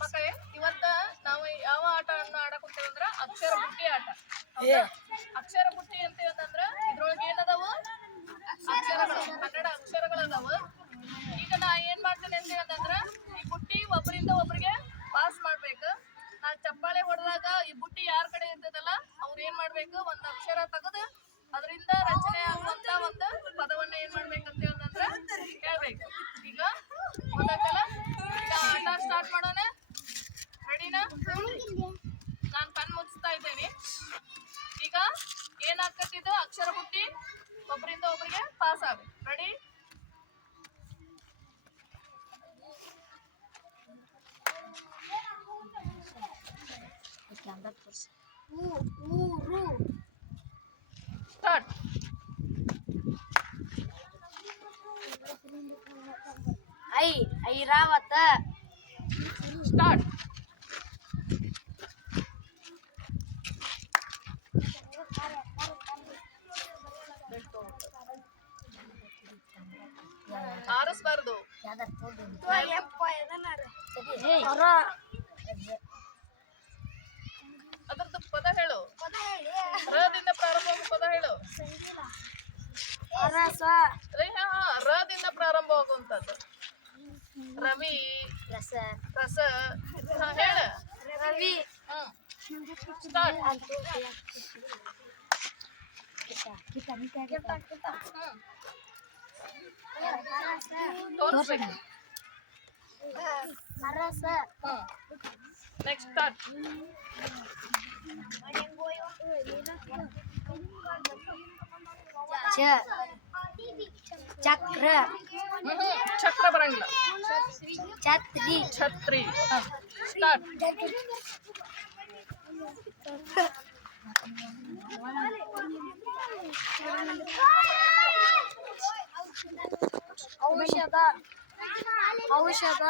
ಮಕ್ಕಳೇ ಇವತ್ತ ನಾವು ಯಾವ ಆಟವನ್ನು ಆಡಕುತ್ತೇವೆ ಅಂದ್ರ ಅಕ್ಷರ ಬುಟ್ಟಿ ಆಟ. ಅಕ್ಷರ ಬುಟ್ಟಿ ಅಂತ ಅಂತಂದ್ರ ಇದ್ರೊಳಗೆ ಏನದಾವು ಅಕ್ಷರಗಳು, ಕನ್ನಡ ಅಕ್ಷರಗಳು ಅದಾವು. ಈಗ ನಾ ಏನ್ ಮಾಡ್ತೇನೆ ಅಂತ ಅಂತಂದ್ರ ಈ ಬುಟ್ಟಿ ಒಬ್ಬರಿಂದ ಒಬ್ಬರಿಗೆ ಪಾಸ್ ಮಾಡ್ಬೇಕು. ನಾ ಚಪ್ಪಾಳೆ ಹೊಡೆದಾಗ ಈ ಬುಟ್ಟಿ ಯಾರ ಕಡೆ ಇರ್ತದಲ್ಲ ಅವ್ರು ಏನ್ ಮಾಡ್ಬೇಕು, ಒಂದ್ ಅಕ್ಷರ ತೆಗೆದು ಅದರಿಂದ ರಚನೆ ಆಗುವಂತ ಒಂದು ಪದವನ್ನ ಏನ್ ಮಾಡ್ಬೇಕಂತ ಅಂತಂದ್ರ ಹೇಳ್ಬೇಕು. ಈಗ ಗೊತ್ತಾಯ್ತಲ್ಲ, ಈಗ ಆಟ ಸ್ಟಾರ್ಟ್ ಮಾಡೋಣ. ರೆಡಿನಾ? ನಾನ್ ಕಣ್ ಮುಚ್ತಾ ಇದ್ದೇನೆ. ಈಗ ಏನಾಗ್ತಿದ್ದು, ಅಕ್ಷರ ಬುಟ್ಟಿ ಒಬ್ಬರಿಂದ ಒಬ್ಬರಿಗೆ ಪಾಸ್ ಆಗ. ರೆಡಿ? ಸ್ಟಾರ್ಟ್. ಐರಾವತ. ಸ್ಟಾರ್ಟ್. ಆರಿಸ್ಬಾರ್ದು. ಅದ್ರದ್ದು ಪದ ಹೇಳು. ರದಿಂದ ಪ್ರಾರಂಭ ಪದ ಹೇಳು. ರದಿಂದ ಪ್ರಾರಂಭ ಆಗುವಂತದ್ದು. ರವಿ, ರಸ, ಹೇಳ. ರವಿ. ಸ್ಟಾರ್ಟ್. ತೋರಿಸ್ಬೇಕು. Next start. ಚಕ್ರ. ಚಕ್ರ ಬರಂಗಿಲ್ಲ. ಛತ್ರಿ. ಛತ್ರಿ. ಸ್ಟಾರ್ಟ್. ಔಷಧ. ಔಷಧ.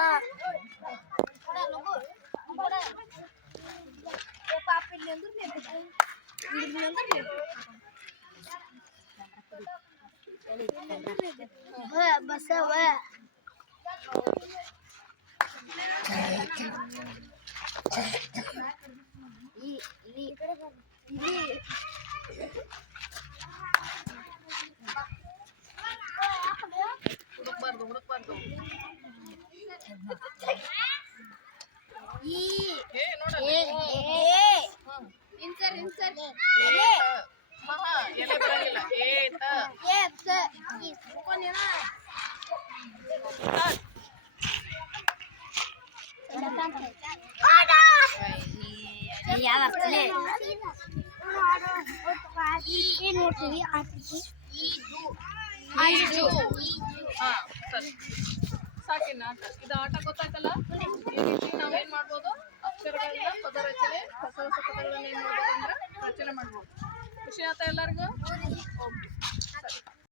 ಬಸವ. ಹುಡುಕ್ಬಾರ್ದು. ಎಲೆ ಬರಂಗಿಲ್ಲ. ಸಾಕಿನ ಆಟ. ಇದು ಆಟ ಗೊತ್ತಾಯ್ತಲ್ಲ. ಈ ರೀತಿ ನಾವೇನ್ ಮಾಡ್ಬೋದು, ಅಕ್ಷರಗಳಿಂದ ಪದ ರಚನೆ, ಹೊಸ ಪದಗಳನ್ನ ಏನ್ ಮಾಡ್ಬೋದು ಅಂದ್ರೆ ರಚನೆ ಮಾಡ್ಬೋದು. ಖುಷಿ ಆಯ್ತಾ ಎಲ್ಲರಿಗೂ? ಓಕೆ.